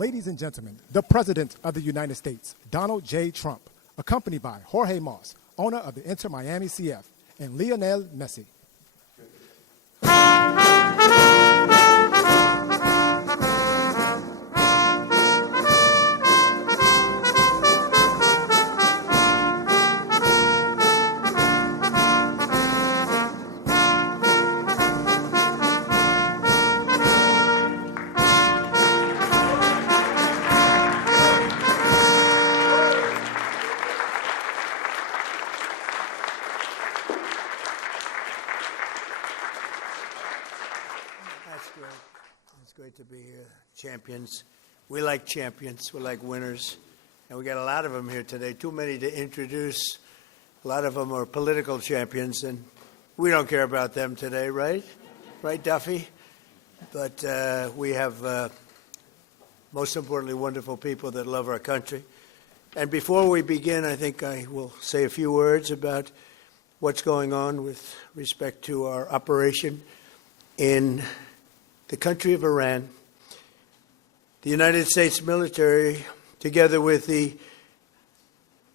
Ladies and gentlemen, the President of the United States, Donald J. Trump, accompanied by Jorge Mas, owner of the Inter Miami CF, and Lionel Messi. It's great to be here. Champions. We like champions. We like winners. And we got a lot of them here today. Too many to introduce. A lot of them are political champions, and we don't care about them today, right? Right, Duffy? But we have, most importantly, wonderful people that love our country. And before we begin, I think I will say a few words about what's going on with respect to our operation in the country of Iran. The United States military, together with the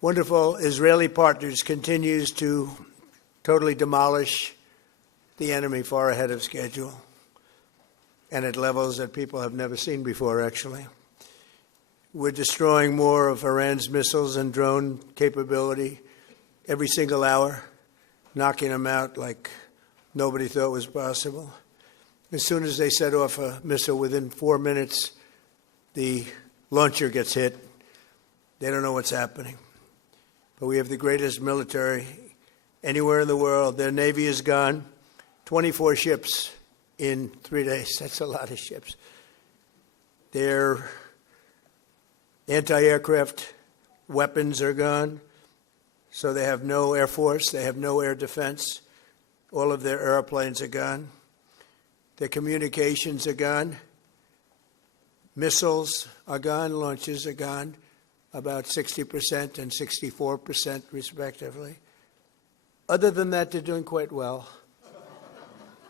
wonderful Israeli partners, continues to totally demolish the enemy far ahead of schedule and at levels that people have never seen before, actually. We're destroying more of Iran's missiles and drone capability every single hour, knocking them out like nobody thought was possible. As soon as they set off a missile, within 4 minutes, the launcher gets hit. They don't know what's happening. But we have the greatest military anywhere in the world. Their Navy is gone. 24 ships in 3 days. That's a lot of ships. Their anti-aircraft weapons are gone. So they have no air force. They have no air defense. All of their airplanes are gone. Their communications are gone. Missiles are gone. Launches are gone. About 60% and 64%, respectively. Other than that, they're doing quite well.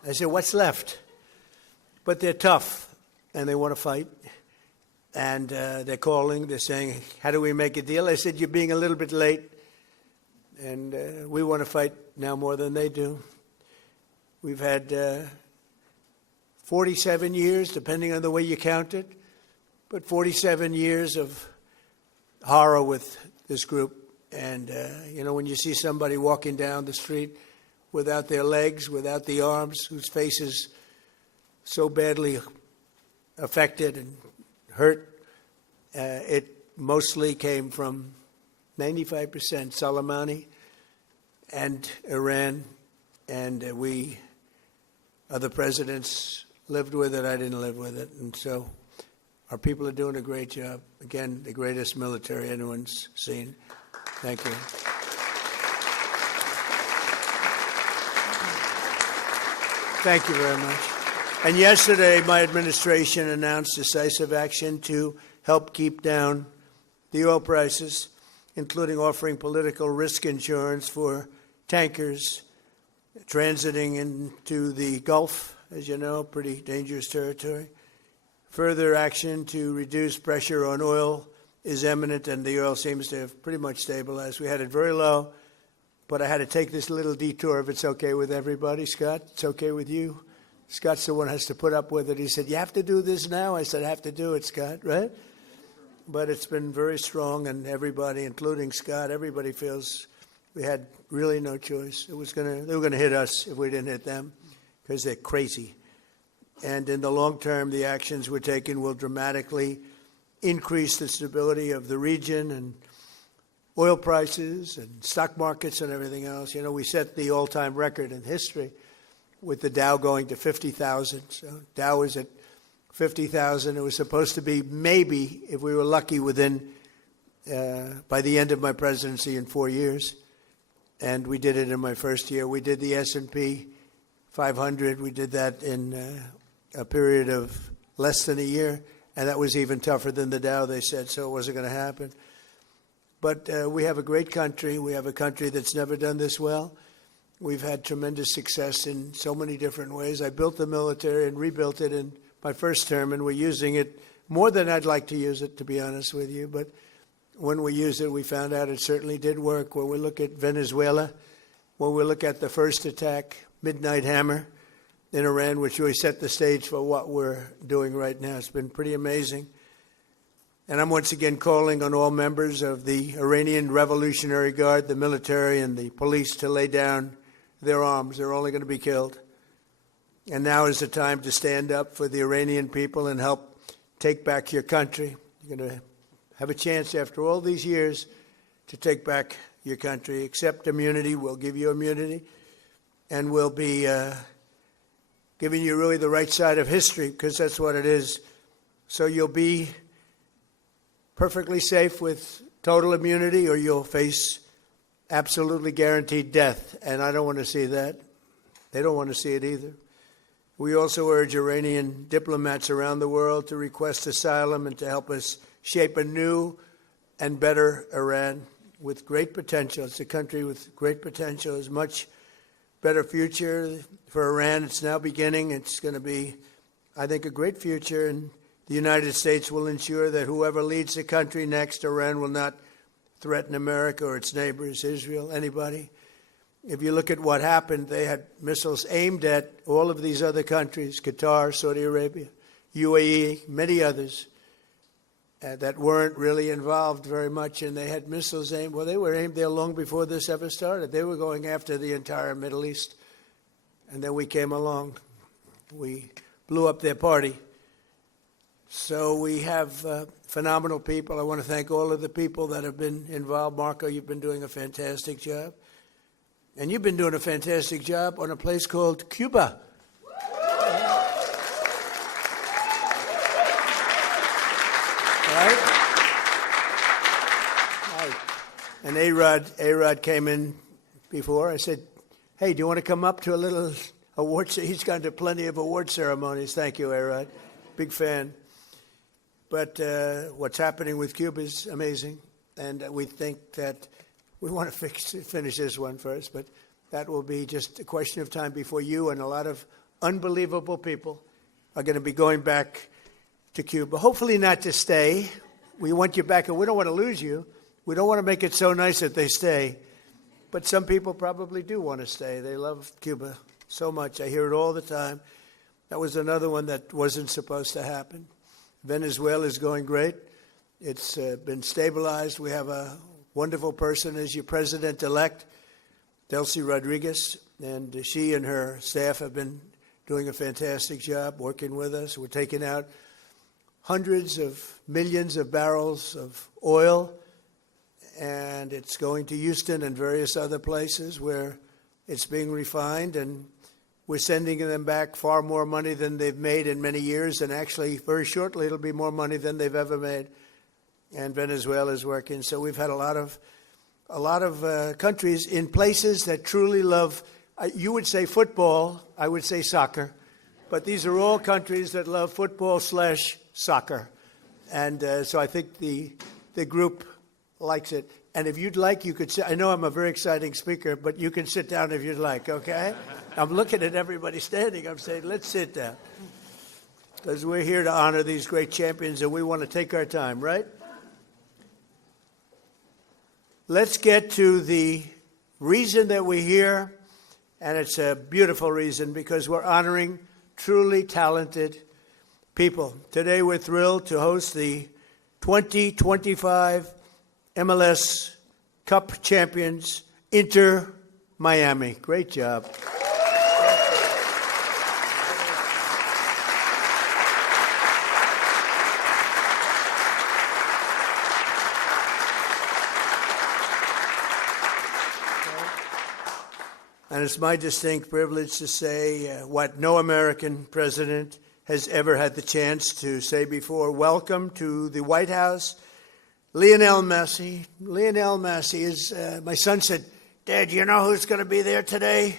I said, what's left? But they're tough, and they want to fight. And they're calling. They're saying, how do we make a deal? I said, you're being a little bit late. And we want to fight now more than they do. We've had 47 years, depending on the way you count it, but 47 years of horror with this group. And, when you see somebody walking down the street without their legs, without the arms, whose face is so badly affected and hurt, it mostly came from 95% Soleimani and Iran, and we, other presidents, lived with it. I didn't live with it. And so our people are doing a great job. Again, the greatest military anyone's seen. Thank you. Thank you very much. And yesterday, my administration announced decisive action to help keep down the oil prices, including offering political risk insurance for tankers transiting into the Gulf, as you know, pretty dangerous territory. Further action to reduce pressure on oil is imminent, and the oil seems to have pretty much stabilized. We had it very low, but I had to take this little detour, if it's okay with everybody. Scott, it's okay with you? Scott's the one who has to put up with it. He said, you have to do this now? I said, I have to do it, Scott, right? But it's been very strong, and everybody, including Scott, everybody feels we had really no choice. They were going to hit us if we didn't hit them, because they're crazy. And in the long term, the actions we're taking will dramatically increase the stability of the region and oil prices and stock markets and everything else. We set the all-time record in history with the Dow going to 50,000. So Dow is at 50,000. It was supposed to be maybe, if we were lucky, within by the end of my presidency in 4 years. And we did it in my first year. We did the S&P 500. We did that in a period of less than a year. And that was even tougher than the Dow, they said, so it wasn't going to happen. But we have a great country. We have a country that's never done this well. We've had tremendous success in so many different ways. I built the military and rebuilt it in my first term, and we're using it more than I'd like to use it, to be honest with you. But when we used it, we found out it certainly did work. When we look at Venezuela, when we look at the first attack, Midnight Hammer, in Iran, which really set the stage for what we're doing right now. It's been pretty amazing. And I'm once again calling on all members of the Iranian Revolutionary Guard, the military, and the police to lay down their arms. They're only going to be killed. And now is the time to stand up for the Iranian people and help take back your country. You're going to have a chance after all these years to take back your country. Accept immunity. We'll give you immunity. And we'll be giving you really the right side of history, because that's what it is. So you'll be perfectly safe with total immunity, or you'll face absolutely guaranteed death. And I don't want to see that. They don't want to see it either. We also urge Iranian diplomats around the world to request asylum and to help us shape a new and better Iran with great potential. It's a country with great potential. There's much better future for Iran. It's now beginning. It's going to be, I think, a great future. And the United States will ensure that whoever leads the country next, Iran will not threaten America or its neighbors, Israel, anybody. If you look at what happened, they had missiles aimed at all of these other countries, Qatar, Saudi Arabia, UAE, many others that weren't really involved very much, and they had missiles aimed. Well, they were aimed there long before this ever started. They were going after the entire Middle East, and then we came along. We blew up their party. So we have phenomenal people. I want to thank all of the people that have been involved. Marco, you've been doing a fantastic job. And you've been doing a fantastic job on a place called Cuba. Right? And A-Rod came in before. I said, hey, do you want to come up to a little award? He's gone to plenty of award ceremonies. Thank you, A-Rod. Big fan. But what's happening with Cuba is amazing. And we think that we want to finish this one first, but that will be just a question of time before you and a lot of unbelievable people are going to be going back to Cuba. Hopefully not to stay. We want you back, and we don't want to lose you. We don't want to make it so nice that they stay. But some people probably do want to stay. They love Cuba so much. I hear it all the time. That was another one that wasn't supposed to happen. Venezuela is going great. It's been stabilized. We have a wonderful person as your president-elect, Delcy Rodriguez, and she and her staff have been doing a fantastic job working with us. We're taking out hundreds of millions of barrels of oil, and it's going to Houston and various other places where it's being refined, and we're sending them back far more money than they've made in many years, and actually very shortly it'll be more money than they've ever made. And Venezuela is working. So we've had a lot of countries in places that truly love, you would say football, I would say soccer, but these are all countries that love football/soccer. And so I think the group likes it. And if you'd like, you could sit. I know I'm a very exciting speaker, but you can sit down if you'd like, okay? I'm looking at everybody standing. I'm saying, let's sit down. Because we're here to honor these great champions, and we want to take our time, right? Let's get to the reason that we're here, and it's a beautiful reason because we're honoring truly talented people. Today we're thrilled to host the 2025 MLS Cup champions, Inter Miami. Great job. And it's my distinct privilege to say what no American president has ever had the chance to say before. Welcome to the White House, Lionel Messi. Lionel Messi is, my son said, Dad, you know who's going to be there today?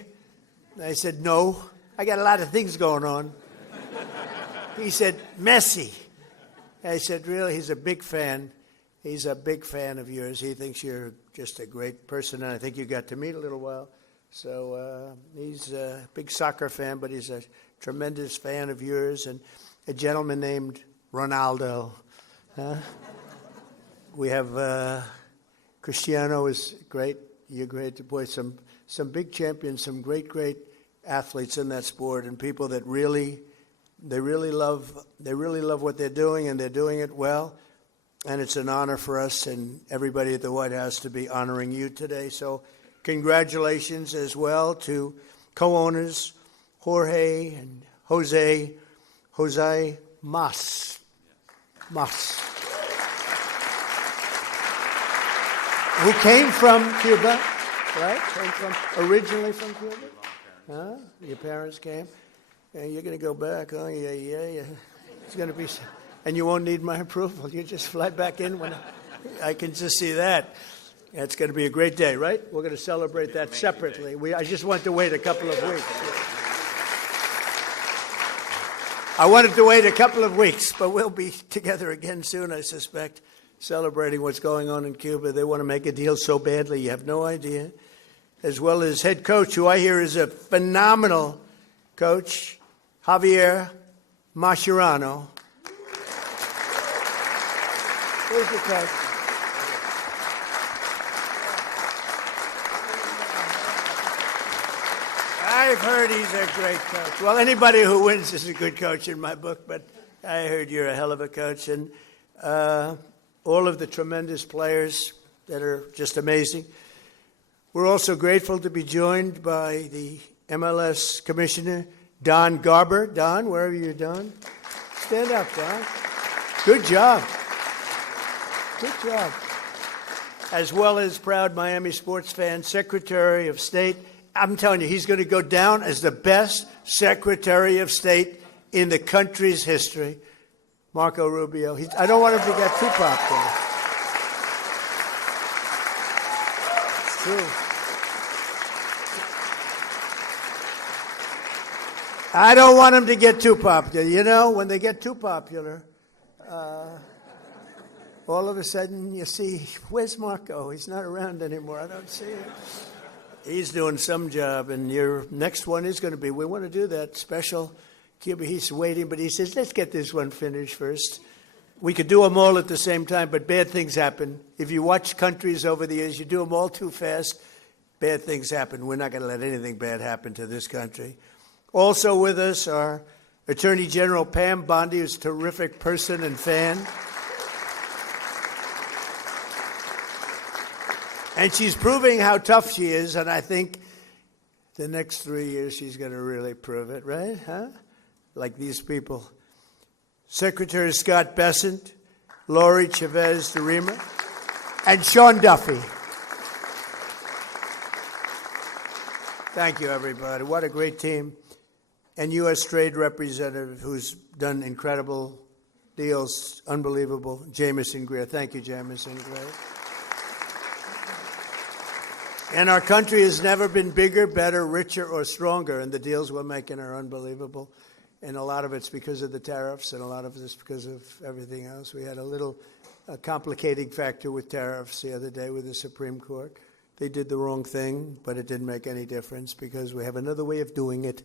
And I said, no, I got a lot of things going on. He said, Messi. I said, really? He's a big fan. He's a big fan of yours. He thinks you're just a great person, and I think you got to meet a little while. So he's a big soccer fan, but he's a tremendous fan of yours. And a gentleman named Ronaldo. We have Cristiano is great. You're great. Boy, some big champions, some great athletes in that sport, and people that really love what they're doing, and they're doing it well. And it's an honor for us and everybody at the White House to be honoring you today. So congratulations as well to co-owners Jorge and Jose Mas. Who came from Cuba, right? Originally from Cuba? Huh? Your parents came? And you're going to go back, huh? Yeah. It's going to be... And you won't need my approval. You just fly back in when I can just see that. It's going to be a great day, right? We're going to celebrate that separately. I just want to wait a couple of weeks. I wanted to wait a couple of weeks, but we'll be together again soon, I suspect, celebrating what's going on in Cuba. They want to make a deal so badly, you have no idea. As well as head coach, who I hear is a phenomenal coach, Javier Mascherano. Where's the coach? I've heard he's a great coach. Well, anybody who wins is a good coach in my book, but I heard you're a hell of a coach. And all of the tremendous players that are just amazing. We're also grateful to be joined by the MLS Commissioner, Don Garber. Don, wherever you're, Don. Stand up, Don. Good job. Good job. As well as proud Miami sports fan, Secretary of State. I'm telling you, he's going to go down as the best Secretary of State in the country's history, Marco Rubio. I don't want him to get too popular. It's true. I don't want him to get too popular. You know, when they get too popular, all of a sudden you see, where's Marco? He's not around anymore. I don't see him. He's doing some job, and your next one is going to be, we want to do that special Cuba. He's waiting, but he says, let's get this one finished first. We could do them all at the same time, but bad things happen. If you watch countries over the years, you do them all too fast, bad things happen. We're not going to let anything bad happen to this country. Also with us are Attorney General Pam Bondi, who's a terrific person and fan. And she's proving how tough she is, and I think the next 3 years she's going to really prove it, right? Huh? Like these people. Secretary Scott Bessent, Lori Chavez de Rima, and Sean Duffy. Thank you, everybody. What a great team. And U.S. Trade Representative who's done incredible deals, unbelievable, Jamison Greer. Thank you, Jamison Greer. And our country has never been bigger, better, richer, or stronger, and the deals we're making are unbelievable. And a lot of it's because of the tariffs, and a lot of it's because of everything else. We had a little complicating factor with tariffs the other day with the Supreme Court. They did the wrong thing, but it didn't make any difference because we have another way of doing it.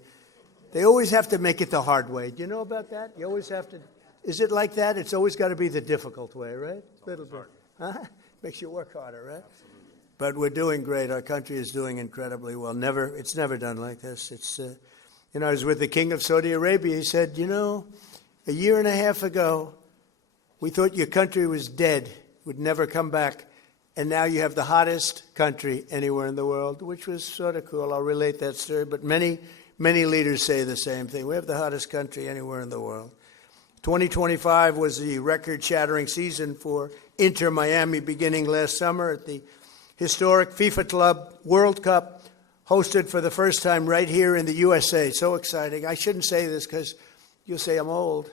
They always have to make it the hard way. Do you know about that? You always have to. Is it like that? It's always got to be the difficult way, right? A little bit. Huh? Makes you work harder, right? But we're doing great. Our country is doing incredibly well. It's never done like this. I was with the King of Saudi Arabia. He said, a year and a half ago, we thought your country was dead, would never come back. And now you have the hottest country anywhere in the world, which was sort of cool. I'll relate that story. But many leaders say the same thing. We have the hottest country anywhere in the world. 2025 was the record-shattering season for Inter Miami beginning last summer at the historic FIFA Club World Cup, hosted for the first time right here in the USA. So exciting. I shouldn't say this because you'll say I'm old,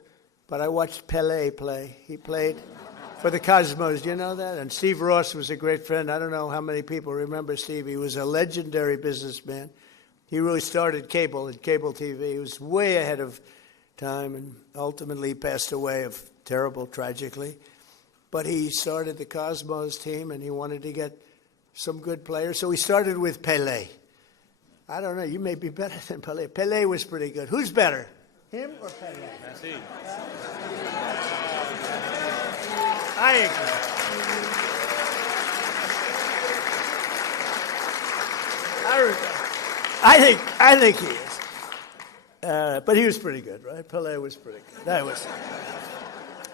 but I watched Pelé play. He played for the Cosmos. Do you know that? And Steve Ross was a great friend. I don't know how many people remember Steve. He was a legendary businessman. He really started cable TV. He was way ahead of time and ultimately passed away tragically. But he started the Cosmos team, and he wanted to get some good players. So he started with Pelé. I don't know. You may be better than Pelé. Pelé was pretty good. Who's better, him or Pelé? Messi. I agree. I think he is. But he was pretty good, right? Pelé was pretty good.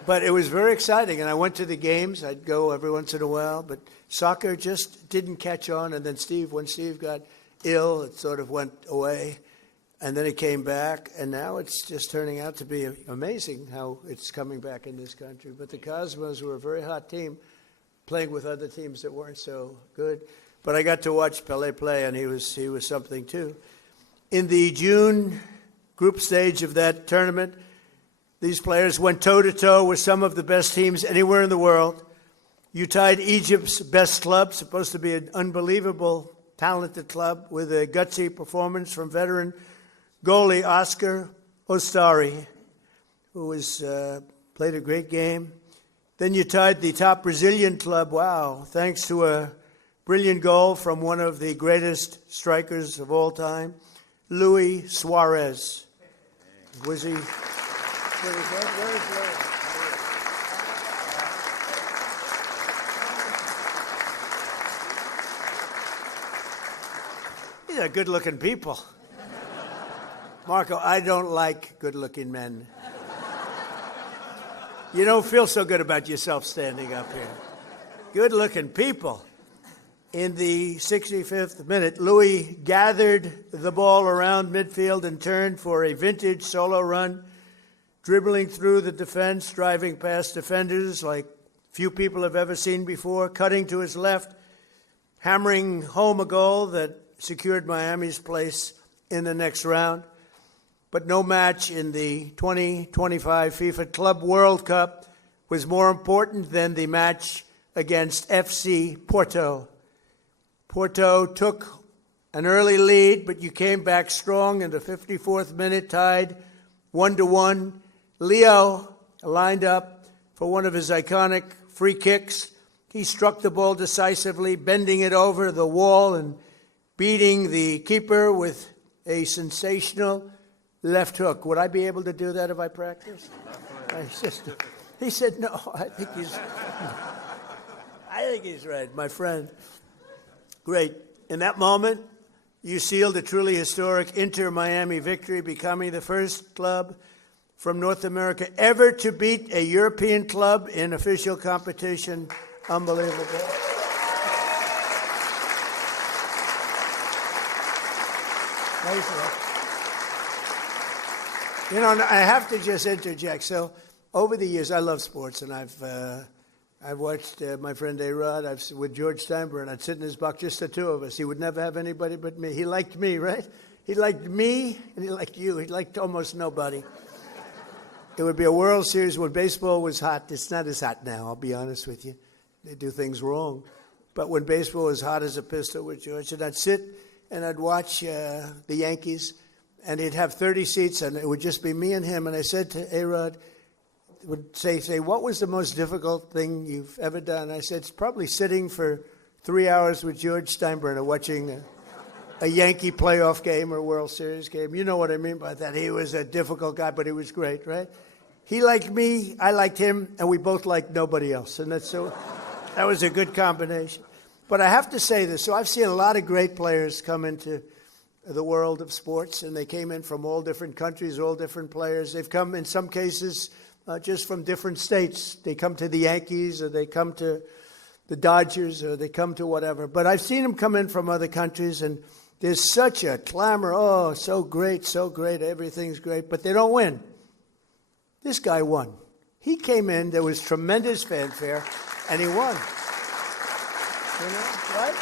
But it was very exciting, and I went to the games. I'd go every once in a while, but soccer just didn't catch on. And then when Steve got ill, it sort of went away, and then it came back, and now it's just turning out to be amazing how it's coming back in this country. But the Cosmos were a very hot team, playing with other teams that weren't so good. But I got to watch Pelé play, and he was something too. In the June group stage of that tournament, these players went toe-to-toe with some of the best teams anywhere in the world. You tied Egypt's best club, supposed to be an unbelievable, talented club, with a gutsy performance from veteran goalie Oscar Ostari, who played a great game. Then you tied the top Brazilian club, thanks to a brilliant goal from one of the greatest strikers of all time, Luis Suarez. Was he? Where is Luis? These are good-looking people. Marco, I don't like good-looking men. You don't feel so good about yourself standing up here. Good-looking people. In the 65th minute, Louis gathered the ball around midfield and turned for a vintage solo run, dribbling through the defense, driving past defenders like few people have ever seen before, cutting to his left, hammering home a goal that secured Miami's place in the next round. But no match in the 2025 FIFA Club World Cup was more important than the match against FC Porto. Porto took an early lead, but you came back strong in the 54th minute, tied 1-1. Leo lined up for one of his iconic free kicks. He struck the ball decisively, bending it over the wall and beating the keeper with a sensational left hook. Would I be able to do that if I practiced? He said, no, I think he's right, my friend. Great. In that moment, you sealed a truly historic Inter-Miami victory, becoming the first club from North America ever to beat a European club in official competition. Unbelievable. You know, I have to just interject. So, over the years, I love sports, and I've watched my friend A-Rod. With George Steinbrenner, I'd sit in his box, just the two of us. He would never have anybody but me. He liked me, right? He liked me, and he liked you. He liked almost nobody. It would be a World Series when baseball was hot. It's not as hot now, I'll be honest with you. They do things wrong. But when baseball was hot as a pistol with George, and I'd sit and I'd watch the Yankees, and he'd have 30 seats, and it would just be me and him. And I said to A-Rod, would say, what was the most difficult thing you've ever done? I said, it's probably sitting for 3 hours with George Steinbrenner watching a Yankee playoff game or World Series game. You know what I mean by that. He was a difficult guy, but he was great, right? He liked me, I liked him, and we both liked nobody else. And that was a good combination. But I have to say this. So I've seen a lot of great players come into the world of sports, and they came in from all different countries, all different players. They've come, in some cases, just from different states. They come to the Yankees, or they come to the Dodgers, or they come to whatever. But I've seen them come in from other countries, and there's such a clamor. Oh, so great, everything's great. But they don't win. This guy won. He came in, there was tremendous fanfare, and he won. You know, right?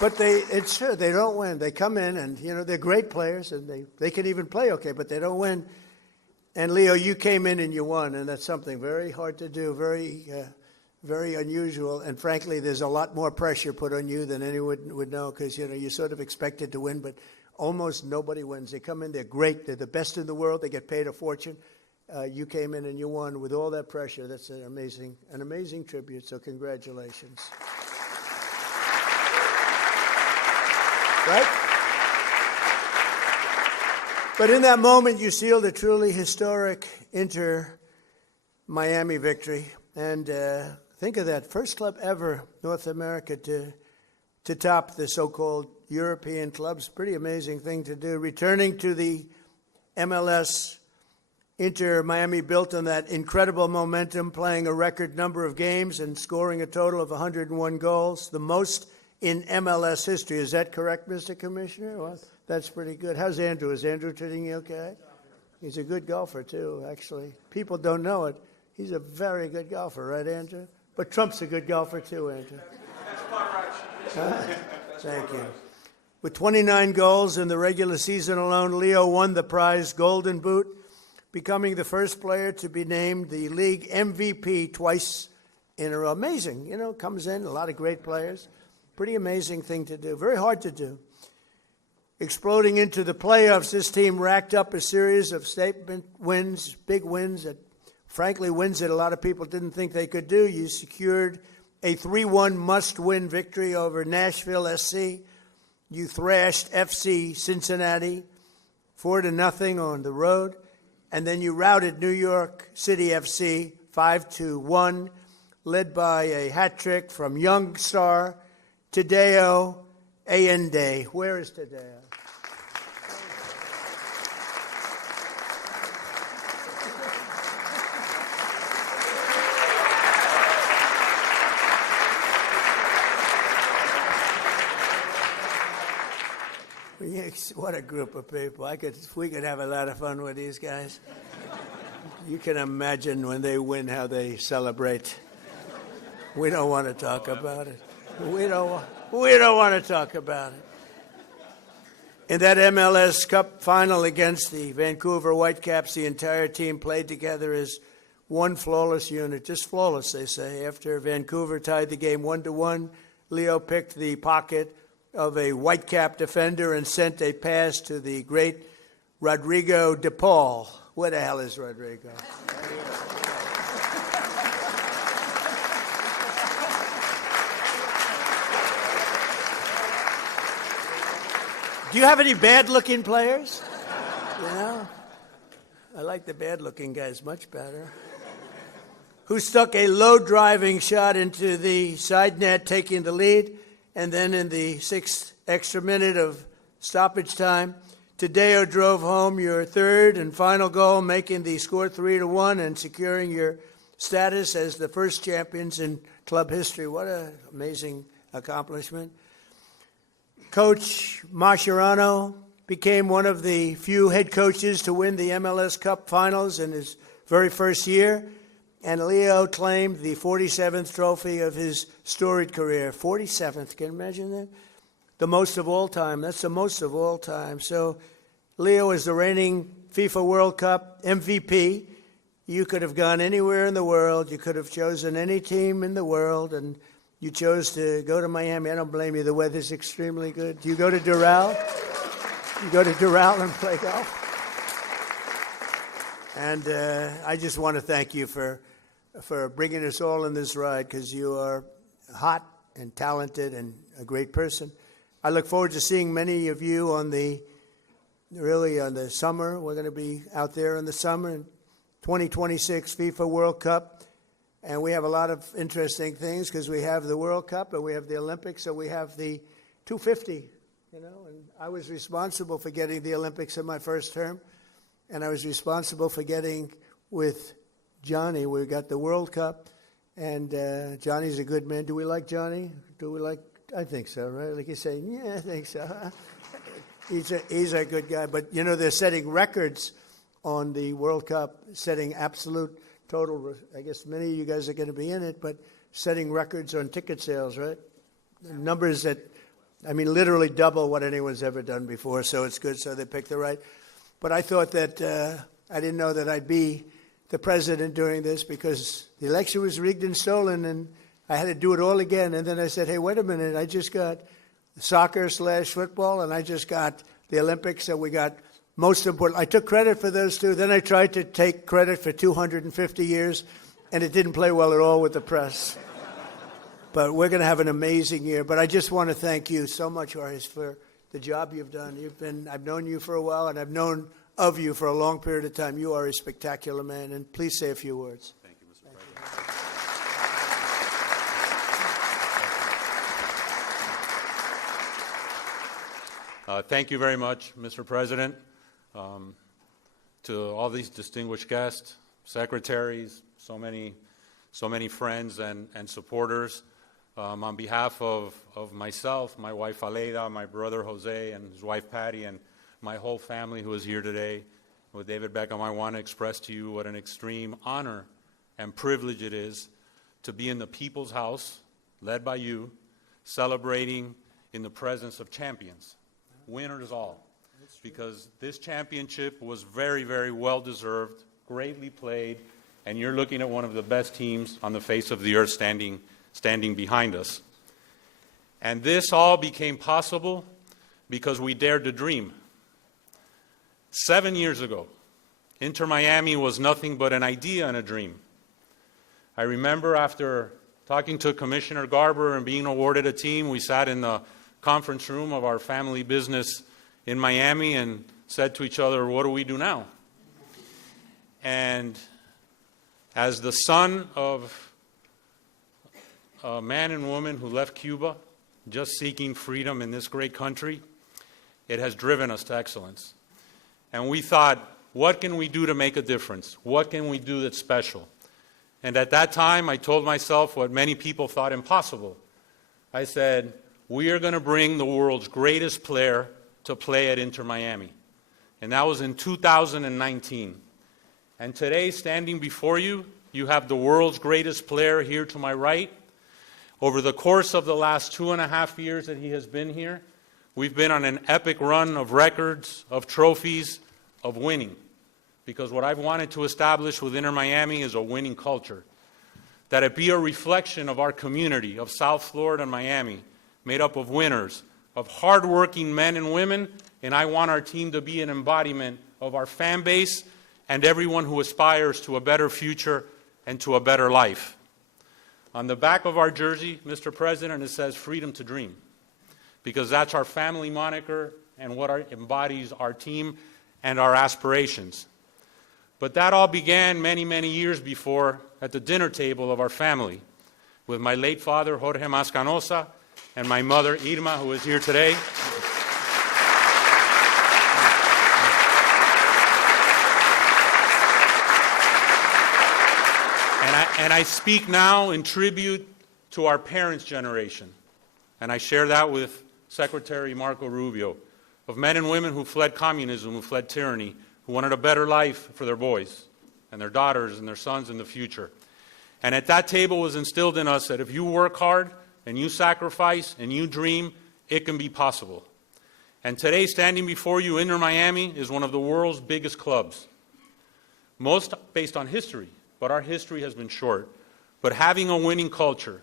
But it's true, they don't win. They come in and, you know, they're great players and they can even play okay, but they don't win. And Leo, you came in and you won, and that's something very hard to do, very unusual. And frankly, there's a lot more pressure put on you than anyone would know, because, you know, you're sort of expected to win, but almost nobody wins. They come in, they're great, they're the best in the world, they get paid a fortune. You came in and you won with all that pressure. That's an amazing tribute, so congratulations. Right? But in that moment, you sealed a truly historic Inter-Miami victory. And think of that, first club ever, North America, to top the so-called European clubs. Pretty amazing thing to do. Returning to the MLS, Inter-Miami built on that incredible momentum, playing a record number of games and scoring a total of 101 goals, the most in MLS history. Is that correct, Mr. Commissioner? Well, that's pretty good. How's Andrew? Is Andrew treating you okay? He's a good golfer, too, actually. People don't know it. He's a very good golfer, right, Andrew? But Trump's a good golfer, too, Andrew. Thank you. With 29 goals in the regular season alone, Leo won the prize Golden Boot, becoming the first player to be named the league MVP twice in a row. Amazing, comes in, a lot of great players. Pretty amazing thing to do, very hard to do. Exploding into the playoffs, this team racked up a series of statement wins, big wins, that frankly wins that a lot of people didn't think they could do. You secured a 3-1 must-win victory over Nashville SC. You thrashed FC Cincinnati 4-0 on the road. And then you routed New York City FC 5-1, led by a hat trick from young star Tadeo Allende. Where is Tadeo? What a group of people. We could have a lot of fun with these guys. You can imagine when they win how they celebrate. We don't want to talk about it. We don't want to talk about it. In that MLS Cup final against the Vancouver Whitecaps, the entire team played together as one flawless unit. Just flawless, they say. After Vancouver tied the game 1-1, Leo picked the pocket of a Whitecap defender and sent a pass to the great Rodrigo de Paul. Where the hell is Rodrigo? Do you have any bad-looking players? I like the bad-looking guys much better. Who stuck a low-driving shot into the side net, taking the lead. And then in the 6th extra minute of stoppage time, Tadeo drove home your third and final goal, making the score 3-1 and securing your status as the first champions in club history. What an amazing accomplishment. Coach Mascherano became one of the few head coaches to win the MLS Cup finals in his very first year. And Leo claimed the 47th trophy of his storied career. 47th, can you imagine that? The most of all time. That's the most of all time. So Leo is the reigning FIFA World Cup MVP. You could have gone anywhere in the world. You could have chosen any team in the world, and you chose to go to Miami. I don't blame you. The weather's extremely good. Do you go to Doral? You go to Doral and play golf? And I just want to thank you for bringing us all in this ride, because you are hot and talented and a great person. I look forward to seeing many of you on the summer. We're going to be out there in the summer in 2026 FIFA World Cup. And we have a lot of interesting things, because we have the World Cup and we have the Olympics, so we have the 250, and I was responsible for getting the Olympics in my first term, and I was responsible for getting with Johnny. We got the World Cup, and Johnny's a good man. Do we like Johnny? I think so, right? Like you say, yeah, I think so. He's a good guy. But, they're setting records on the World Cup, setting absolute total. I guess many of you guys are going to be in it, but setting records on ticket sales, right? Numbers that, literally double what anyone's ever done before. So it's good. So they picked the right. But I thought that I didn't know that I'd be the president during this, because the election was rigged and stolen, and I had to do it all again. And then I said, hey, wait a minute. I just got soccer/football, and I just got the Olympics, and we got most important. I took credit for those two. Then I tried to take credit for 250 years, and it didn't play well at all with the press. But we're going to have an amazing year. But I just want to thank you so much, Jorge, for the job you've done. I've known you for a while, and I've known of you for a long period of time. You are a spectacular man, and please say a few words. Thank you, Mr. President. Thank you very much, Mr. President. To all these distinguished guests, secretaries, so many friends and supporters, on behalf of myself, my wife Aleida, my brother Jose, and his wife Patty, and my whole family who is here today, with David Beckham, I want to express to you what an extreme honor and privilege it is to be in the People's House, led by you, celebrating in the presence of champions, winners all. Because this championship was very, very well-deserved, greatly played, and you're looking at one of the best teams on the face of the earth standing behind us. And this all became possible because we dared to dream. 7 years ago, Inter Miami was nothing but an idea and a dream. I remember after talking to Commissioner Garber and being awarded a team, we sat in the conference room of our family business in Miami and said to each other, what do we do now? And as the son of a man and woman who left Cuba just seeking freedom in this great country, it has driven us to excellence. And we thought, what can we do to make a difference? What can we do that's special? And at that time, I told myself what many people thought impossible. I said, we are going to bring the world's greatest player to play at Inter Miami. And that was in 2019. And today, standing before you, you have the world's greatest player here to my right. Over the course of the last 2.5 years that he has been here, we've been on an epic run of records, of trophies, of winning. Because what I've wanted to establish with Inter Miami is a winning culture. That it be a reflection of our community of South Florida and Miami, made up of winners, of hardworking men and women, and I want our team to be an embodiment of our fan base and everyone who aspires to a better future and to a better life. On the back of our jersey, Mr. President, it says freedom to dream, because that's our family moniker and what embodies our team and our aspirations. But that all began many, many years before at the dinner table of our family with my late father, Jorge Mas, and my mother, Irma, who is here today. And I speak now in tribute to our parents' generation. And I share that with Secretary Marco Rubio, of men and women who fled communism, who fled tyranny, who wanted a better life for their boys and their daughters and their sons in the future. And at that table was instilled in us that if you work hard and you sacrifice and you dream, it can be possible. And today, standing before you, Inter Miami is one of the world's biggest clubs. Most based on history, but our history has been short. But having a winning culture,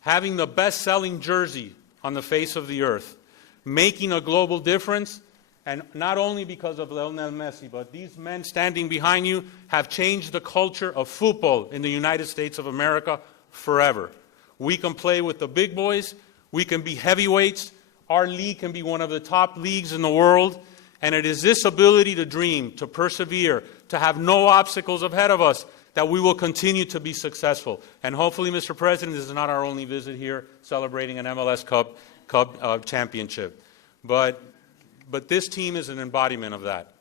having the best-selling jersey on the face of the earth, making a global difference, and not only because of Lionel Messi, but these men standing behind you have changed the culture of football in the United States of America forever. We can play with the big boys. We can be heavyweights. Our league can be one of the top leagues in the world. And it is this ability to dream, to persevere, to have no obstacles ahead of us that we will continue to be successful. And hopefully, Mr. President, this is not our only visit here celebrating an MLS Cup championship. But this team is an embodiment of that.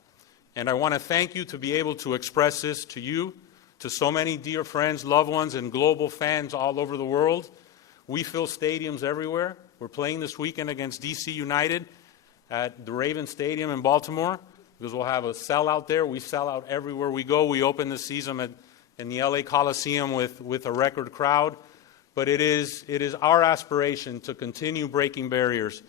And I want to thank you to be able to express this to you, to so many dear friends, loved ones, and global fans all over the world. We fill stadiums everywhere. We're playing this weekend against DC United at the Raven Stadium in Baltimore, because we'll have a sellout there. We sell out everywhere we go. We open the season in the LA Coliseum with a record crowd. But it is our aspiration to continue breaking barriers,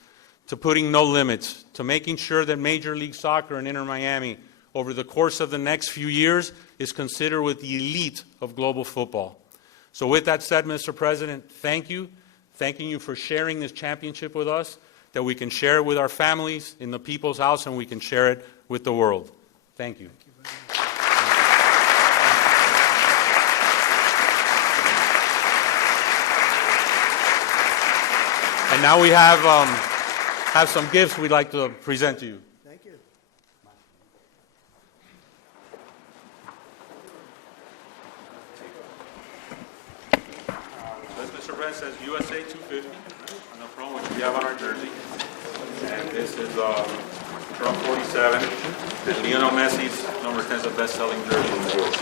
to putting no limits, to making sure that Major League Soccer and Inter Miami, over the course of the next few years, is considered with the elite of global football. So with that said, Mr. President, thank you. Thanking you for sharing this championship with us, that we can share it with our families in the People's House and we can share it with the world. Thank you. And now we have some gifts we'd like to present to you. Thank you. event says USA 250 on the front, which we have on our jersey. And this is Trump 47. And Lionel Messi's number 10 is the best-selling jersey in the world.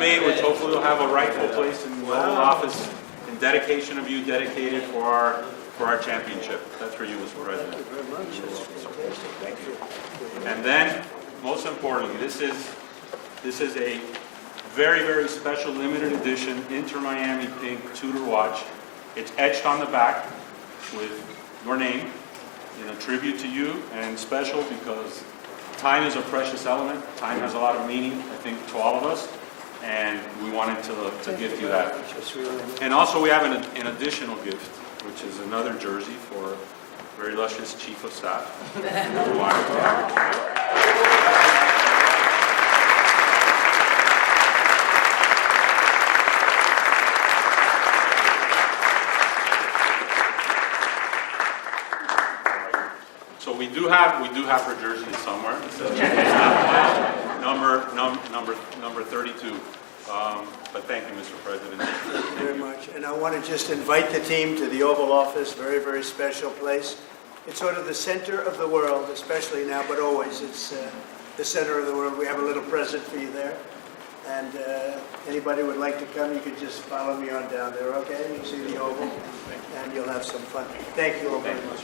Made, which hopefully will have a rightful place in the Oval Office in dedication of you, dedicated for our championship. That's for you, Mr. President. Thank you. And then, most importantly, this is a very, very special limited edition Inter Miami pink Tudor watch. It's etched on the back with your name in a tribute to you, and special because time is a precious element. Time has a lot of meaning, I think, to all of us. And we wanted to gift you that. And also we have an additional gift, which is another jersey for a very illustrious Chief of Staff. So we do have her jersey somewhere. Number 32. But thank you, Mr. President. Thank you very much. And I want to just invite the team to the Oval Office, very, very special place. It's sort of the center of the world, especially now, but always it's the center of the world. We have a little present for you there. And anybody would like to come, you can just follow me on down there, okay? You can see the Oval, and you'll have some fun. Thank you all very much.